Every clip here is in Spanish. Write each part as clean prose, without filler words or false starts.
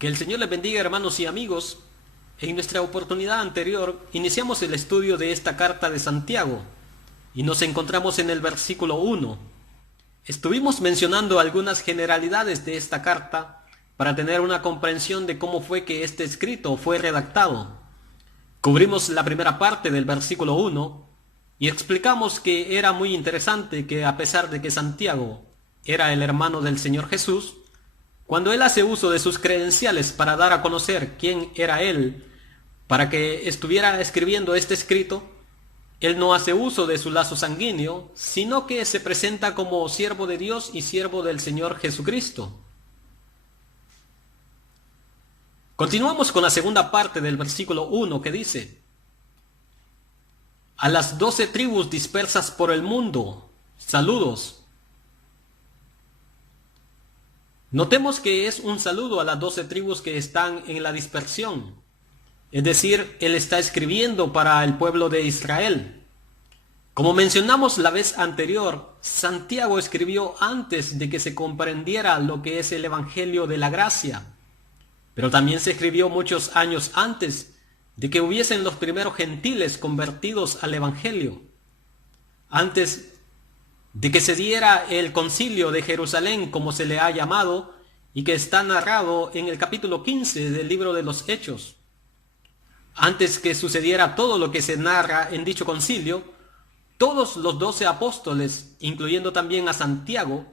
Que el Señor les bendiga, hermanos y amigos. En nuestra oportunidad anterior iniciamos el estudio de esta carta de Santiago y nos encontramos en el versículo 1. Estuvimos mencionando algunas generalidades de esta carta para tener una comprensión de cómo fue que este escrito fue redactado. Cubrimos la primera parte del versículo 1 y explicamos que era muy interesante que, a pesar de que Santiago era el hermano del Señor Jesús, cuando él hace uso de sus credenciales para dar a conocer quién era él, para que estuviera escribiendo este escrito, él no hace uso de su lazo sanguíneo, sino que se presenta como siervo de Dios y siervo del Señor Jesucristo. Continuamos con la segunda parte del versículo 1 que dice: a las 12 tribus dispersas por el mundo, saludos. Notemos que es un saludo a las 12 tribus que están en la dispersión. Es decir, él está escribiendo para el pueblo de Israel. Como mencionamos la vez anterior, Santiago escribió antes de que se comprendiera lo que es el Evangelio de la Gracia. Pero también se escribió muchos años antes de que hubiesen los primeros gentiles convertidos al Evangelio. Antes de que se diera el concilio de Jerusalén, como se le ha llamado, y que está narrado en el capítulo 15 del libro de los Hechos. Antes que sucediera todo lo que se narra en dicho concilio, todos los 12 apóstoles, incluyendo también a Santiago,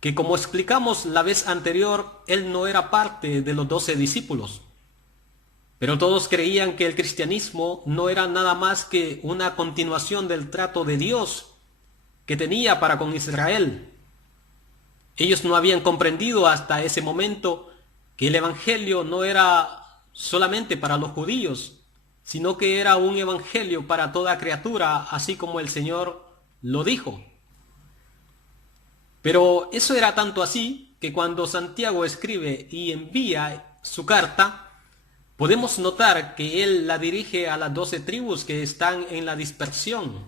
que como explicamos la vez anterior, él no era parte de los 12 discípulos. Pero todos creían que el cristianismo no era nada más que una continuación del trato de Dios que tenía para con Israel. Ellos no habían comprendido hasta ese momento que el evangelio no era solamente para los judíos, sino que era un evangelio para toda criatura, así como el Señor lo dijo. Pero eso era tanto así que cuando Santiago escribe y envía su carta, podemos notar que él la dirige a las 12 tribus que están en la dispersión.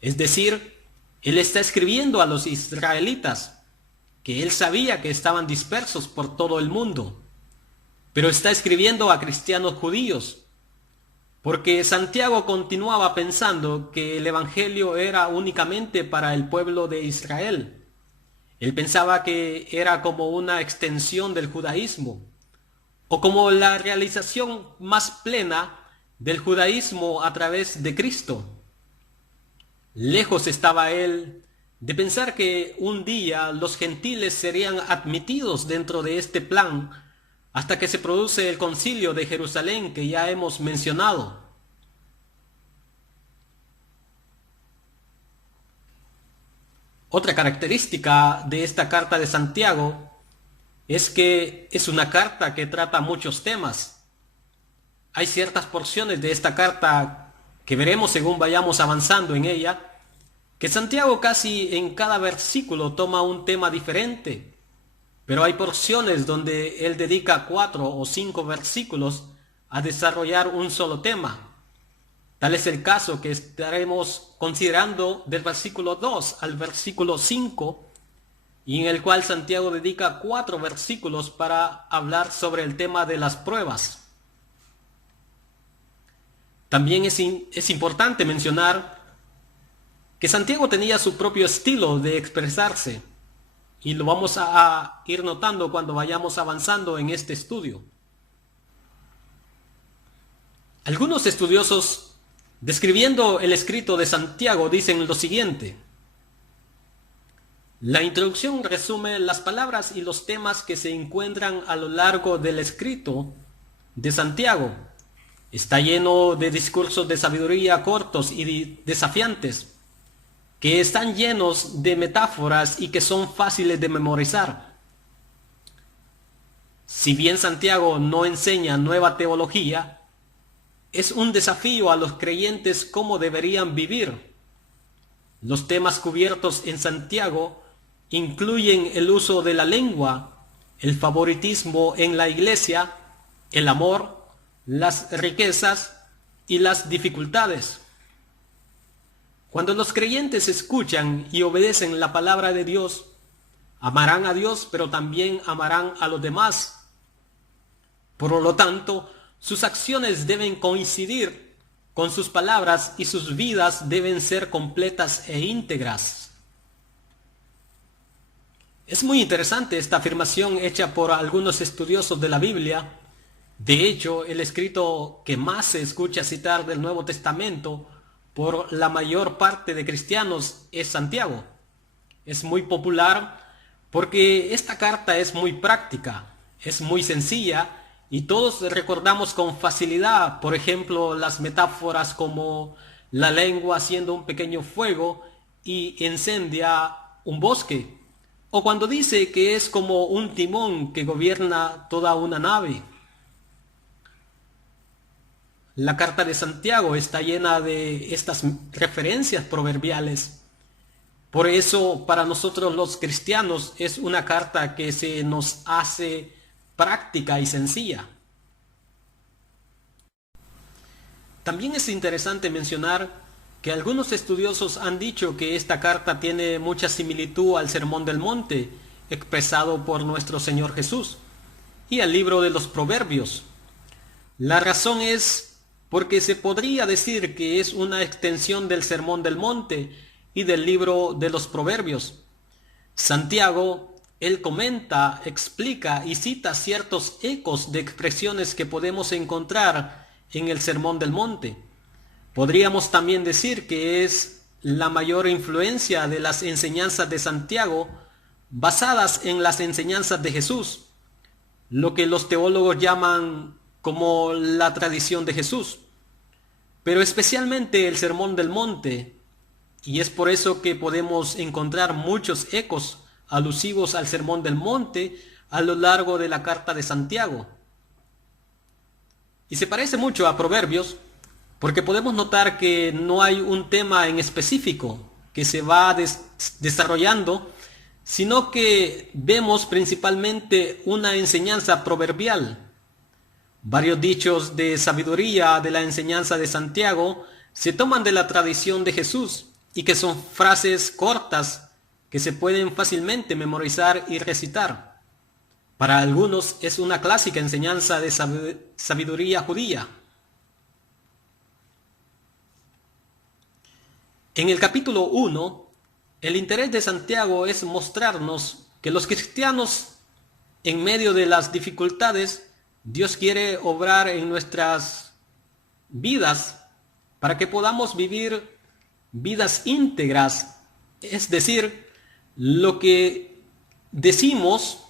Es decir, él está escribiendo a los israelitas, que él sabía que estaban dispersos por todo el mundo, pero está escribiendo a cristianos judíos, porque Santiago continuaba pensando que el evangelio era únicamente para el pueblo de Israel. Él pensaba que era como una extensión del judaísmo, o como la realización más plena del judaísmo a través de Cristo. Lejos estaba él de pensar que un día los gentiles serían admitidos dentro de este plan hasta que se produce el concilio de Jerusalén que ya hemos mencionado. Otra característica de esta carta de Santiago es que es una carta que trata muchos temas. Hay ciertas porciones de esta carta que veremos según vayamos avanzando en ella, que Santiago casi en cada versículo toma un tema diferente, pero hay porciones donde él dedica 4 o 5 versículos a desarrollar un solo tema. Tal es el caso que estaremos considerando del versículo 2 al versículo 5, y en el cual Santiago dedica 4 versículos para hablar sobre el tema de las pruebas. También es importante mencionar que Santiago tenía su propio estilo de expresarse, y lo vamos a ir notando cuando vayamos avanzando en este estudio. Algunos estudiosos, describiendo el escrito de Santiago, dicen lo siguiente: la introducción resume las palabras y los temas que se encuentran a lo largo del escrito de Santiago. Está lleno de discursos de sabiduría cortos y desafiantes, que están llenos de metáforas y que son fáciles de memorizar. Si bien Santiago no enseña nueva teología, es un desafío a los creyentes cómo deberían vivir. Los temas cubiertos en Santiago incluyen el uso de la lengua, el favoritismo en la iglesia, el amor, las riquezas y las dificultades. Cuando los creyentes escuchan y obedecen la palabra de Dios, amarán a Dios, pero también amarán a los demás. Por lo tanto, sus acciones deben coincidir con sus palabras y sus vidas deben ser completas e íntegras. Es muy interesante esta afirmación hecha por algunos estudiosos de la Biblia. De hecho, el escrito que más se escucha citar del Nuevo Testamento por la mayor parte de cristianos es Santiago. Es muy popular porque esta carta es muy práctica, es muy sencilla y todos recordamos con facilidad, por ejemplo, las metáforas como la lengua haciendo un pequeño fuego y incendia un bosque, o cuando dice que es como un timón que gobierna toda una nave. La carta de Santiago está llena de estas referencias proverbiales. Por eso, para nosotros los cristianos es una carta que se nos hace práctica y sencilla. También es interesante mencionar que algunos estudiosos han dicho que esta carta tiene mucha similitud al Sermón del Monte, expresado por nuestro Señor Jesús, y al libro de los Proverbios. La razón es porque se podría decir que es una extensión del Sermón del Monte y del libro de los Proverbios. Santiago, él comenta, explica y cita ciertos ecos de expresiones que podemos encontrar en el Sermón del Monte. Podríamos también decir que es la mayor influencia de las enseñanzas de Santiago basadas en las enseñanzas de Jesús, lo que los teólogos llaman como la tradición de Jesús, pero especialmente el Sermón del Monte, y es por eso que podemos encontrar muchos ecos alusivos al Sermón del Monte a lo largo de la carta de Santiago. Y se parece mucho a Proverbios, porque podemos notar que no hay un tema en específico que se va desarrollando, sino que vemos principalmente una enseñanza proverbial. Varios dichos de sabiduría de la enseñanza de Santiago se toman de la tradición de Jesús y que son frases cortas que se pueden fácilmente memorizar y recitar. Para algunos es una clásica enseñanza de sabiduría judía. En el capítulo 1, el interés de Santiago es mostrarnos que los cristianos, en medio de las dificultades, Dios quiere obrar en nuestras vidas para que podamos vivir vidas íntegras, es decir, lo que decimos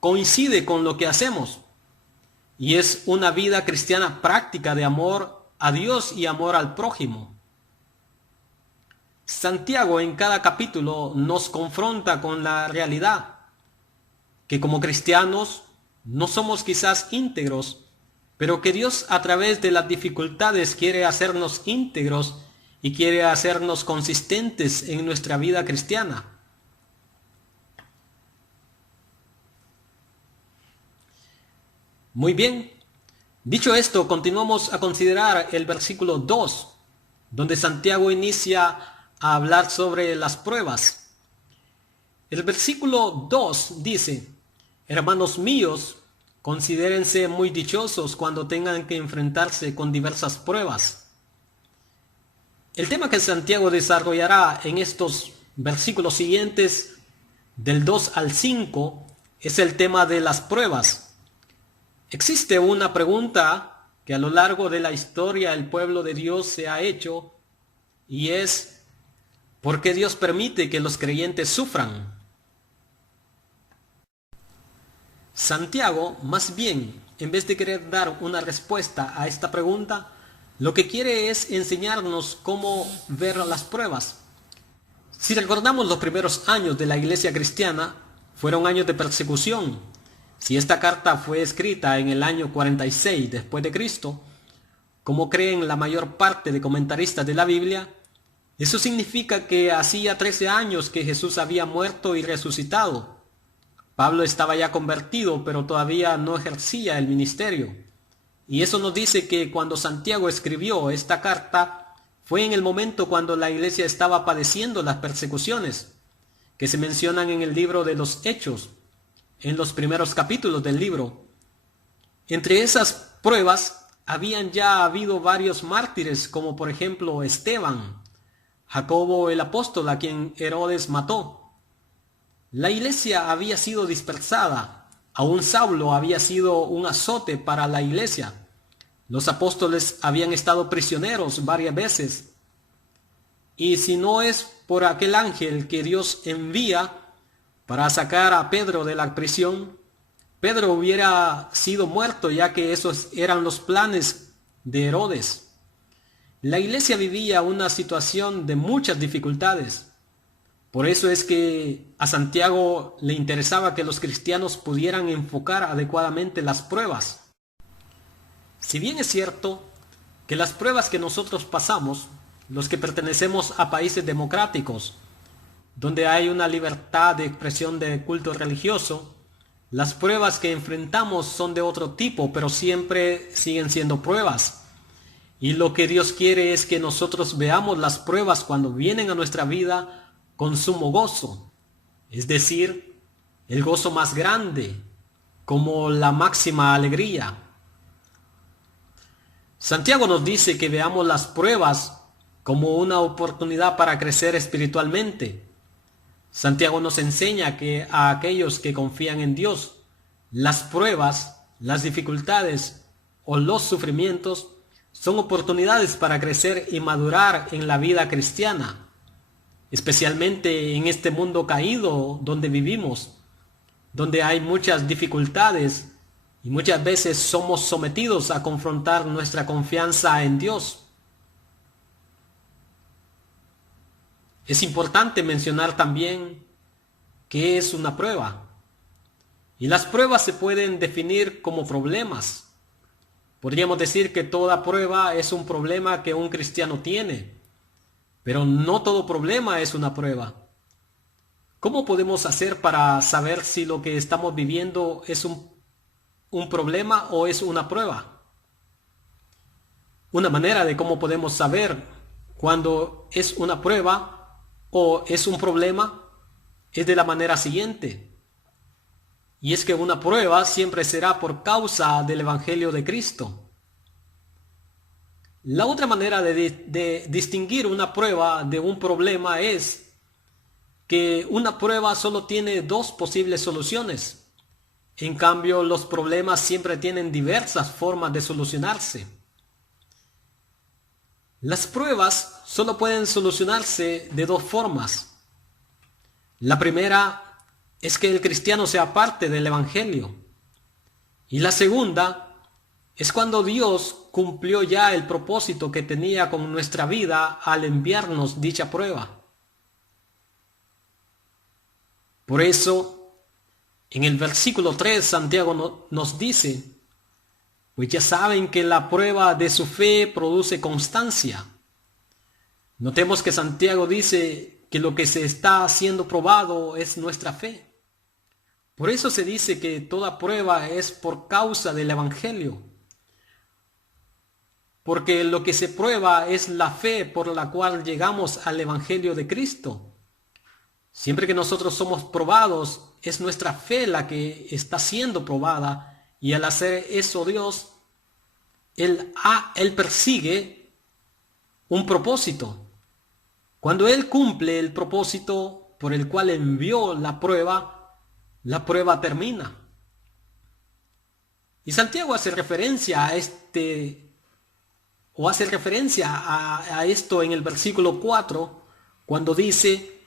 coincide con lo que hacemos, y es una vida cristiana práctica de amor a Dios y amor al prójimo. Santiago en cada capítulo nos confronta con la realidad que como cristianos no somos quizás íntegros, pero que Dios a través de las dificultades quiere hacernos íntegros y quiere hacernos consistentes en nuestra vida cristiana. Muy bien, dicho esto, continuamos a considerar el versículo 2, donde Santiago inicia a hablar sobre las pruebas. El versículo 2 dice: hermanos míos, considérense muy dichosos cuando tengan que enfrentarse con diversas pruebas. El tema que Santiago desarrollará en estos versículos siguientes, del 2 al 5, es el tema de las pruebas. Existe una pregunta que a lo largo de la historia el pueblo de Dios se ha hecho, y es: ¿por qué Dios permite que los creyentes sufran? Santiago, más bien, en vez de querer dar una respuesta a esta pregunta, lo que quiere es enseñarnos cómo ver las pruebas. Si recordamos los primeros años de la iglesia cristiana, fueron años de persecución. Si esta carta fue escrita en el año 46 después de Cristo, como creen la mayor parte de comentaristas de la Biblia, eso significa que hacía 13 años que Jesús había muerto y resucitado. Pablo estaba ya convertido, pero todavía no ejercía el ministerio. Y eso nos dice que cuando Santiago escribió esta carta, fue en el momento cuando la iglesia estaba padeciendo las persecuciones, que se mencionan en el libro de los Hechos, en los primeros capítulos del libro. Entre esas pruebas habían ya habido varios mártires, como por ejemplo Esteban, Jacobo el apóstol a quien Herodes mató. La iglesia había sido dispersada, aún Saulo había sido un azote para la iglesia. Los apóstoles habían estado prisioneros varias veces. Y si no es por aquel ángel que Dios envía para sacar a Pedro de la prisión, Pedro hubiera sido muerto, ya que esos eran los planes de Herodes. La iglesia vivía una situación de muchas dificultades. Por eso es que a Santiago le interesaba que los cristianos pudieran enfocar adecuadamente las pruebas. Si bien es cierto que las pruebas que nosotros pasamos, los que pertenecemos a países democráticos, donde hay una libertad de expresión de culto religioso, las pruebas que enfrentamos son de otro tipo, pero siempre siguen siendo pruebas. Y lo que Dios quiere es que nosotros veamos las pruebas cuando vienen a nuestra vida con sumo gozo, es decir, el gozo más grande, como la máxima alegría. Santiago nos dice que veamos las pruebas como una oportunidad para crecer espiritualmente. Santiago nos enseña que a aquellos que confían en Dios, las pruebas, las dificultades o los sufrimientos son oportunidades para crecer y madurar en la vida cristiana, especialmente en este mundo caído donde vivimos, donde hay muchas dificultades y muchas veces somos sometidos a confrontar nuestra confianza en Dios. Es importante mencionar también qué es una prueba. Y las pruebas se pueden definir como problemas. Podríamos decir que toda prueba es un problema que un cristiano tiene, pero no todo problema es una prueba. ¿Cómo podemos hacer para saber si lo que estamos viviendo es un problema o es una prueba? Una manera de cómo podemos saber cuando es una prueba o es un problema es de la manera siguiente. Y es que una prueba siempre será por causa del Evangelio de Cristo. La otra manera de distinguir una prueba de un problema es que una prueba solo tiene dos posibles soluciones. En cambio, los problemas siempre tienen diversas formas de solucionarse. Las pruebas solo pueden solucionarse de dos formas. La primera es que el cristiano se aparte del Evangelio. Y la segunda es cuando Dios cumplió ya el propósito que tenía con nuestra vida al enviarnos dicha prueba. Por eso, en el versículo 3, Santiago nos dice: pues ya saben que la prueba de su fe produce constancia. Notemos que Santiago dice que lo que se está siendo probado es nuestra fe. Por eso se dice que toda prueba es por causa del Evangelio. Porque lo que se prueba es la fe por la cual llegamos al Evangelio de Cristo. Siempre que nosotros somos probados, es nuestra fe la que está siendo probada. Y al hacer eso Dios, Él persigue un propósito. Cuando Él cumple el propósito por el cual envió la prueba termina. Y Santiago hace referencia a esto en el versículo 4, cuando dice: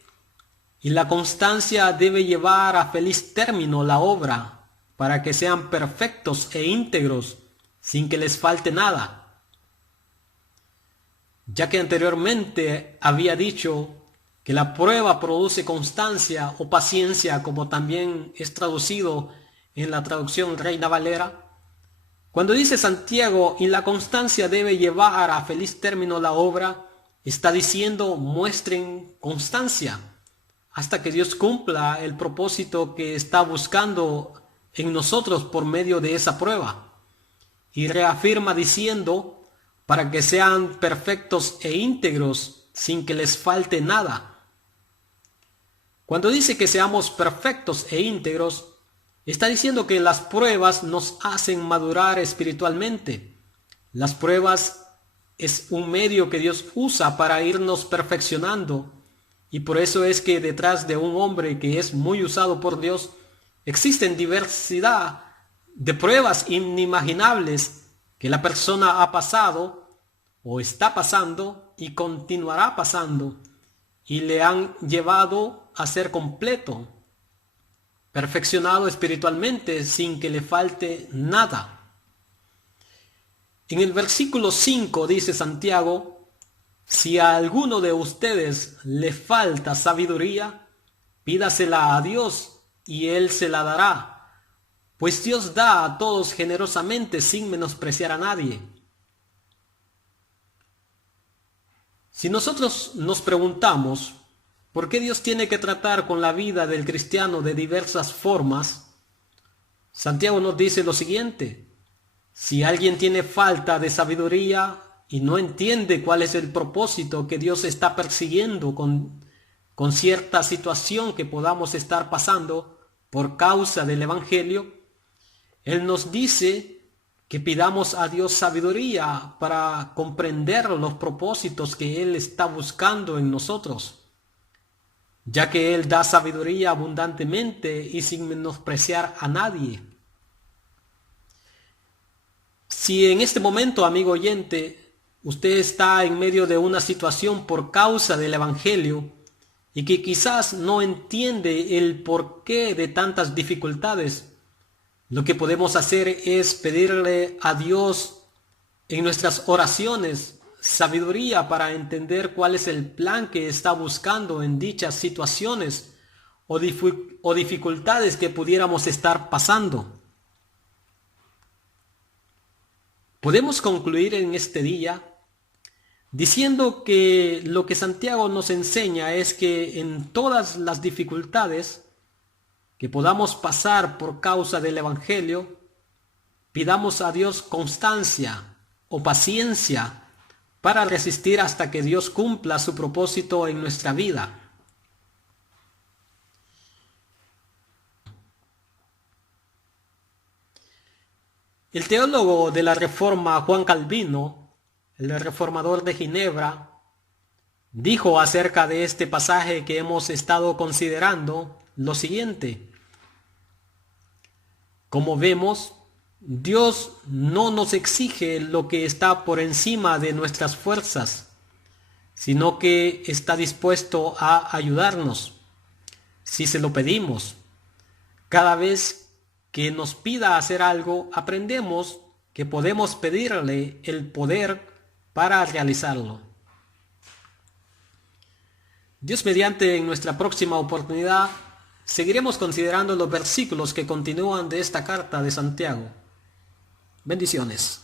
y la constancia debe llevar a feliz término la obra, para que sean perfectos e íntegros, sin que les falte nada. Ya que anteriormente había dicho que la prueba produce constancia o paciencia, como también es traducido en la traducción Reina Valera, cuando dice Santiago, y la constancia debe llevar a feliz término la obra, está diciendo: muestren constancia hasta que Dios cumpla el propósito que está buscando en nosotros por medio de esa prueba. Y reafirma diciendo: para que sean perfectos e íntegros, sin que les falte nada. Cuando dice que seamos perfectos e íntegros, Está diciendo que las pruebas nos hacen madurar espiritualmente. Las pruebas es un medio que Dios usa para irnos perfeccionando. Y por eso es que detrás de un hombre que es muy usado por Dios, existen diversidad de pruebas inimaginables que la persona ha pasado o está pasando y continuará pasando y le han llevado a ser completo, perfeccionado espiritualmente sin que le falte nada. En el versículo 5 dice Santiago: si a alguno de ustedes le falta sabiduría, pídasela a Dios y Él se la dará, pues Dios da a todos generosamente sin menospreciar a nadie. Si nosotros nos preguntamos por qué Dios tiene que tratar con la vida del cristiano de diversas formas, Santiago nos dice lo siguiente: si alguien tiene falta de sabiduría y no entiende cuál es el propósito que Dios está persiguiendo con cierta situación que podamos estar pasando por causa del Evangelio, Él nos dice que pidamos a Dios sabiduría para comprender los propósitos que Él está buscando en nosotros, ya que Él da sabiduría abundantemente y sin menospreciar a nadie. Si en este momento, amigo oyente, usted está en medio de una situación por causa del Evangelio y que quizás no entiende el porqué de tantas dificultades, lo que podemos hacer es pedirle a Dios en nuestras oraciones sabiduría para entender cuál es el plan que está buscando en dichas situaciones o dificultades que pudiéramos estar pasando. Podemos concluir en este día diciendo que lo que Santiago nos enseña es que en todas las dificultades que podamos pasar por causa del Evangelio, pidamos a Dios constancia o paciencia para resistir hasta que Dios cumpla su propósito en nuestra vida. El teólogo de la Reforma Juan Calvino, el reformador de Ginebra, dijo acerca de este pasaje que hemos estado considerando lo siguiente: como vemos, Dios no nos exige lo que está por encima de nuestras fuerzas, sino que está dispuesto a ayudarnos si se lo pedimos. Cada vez que nos pida hacer algo, aprendemos que podemos pedirle el poder para realizarlo. Dios mediante, en nuestra próxima oportunidad seguiremos considerando los versículos que continúan de esta carta de Santiago. Bendiciones.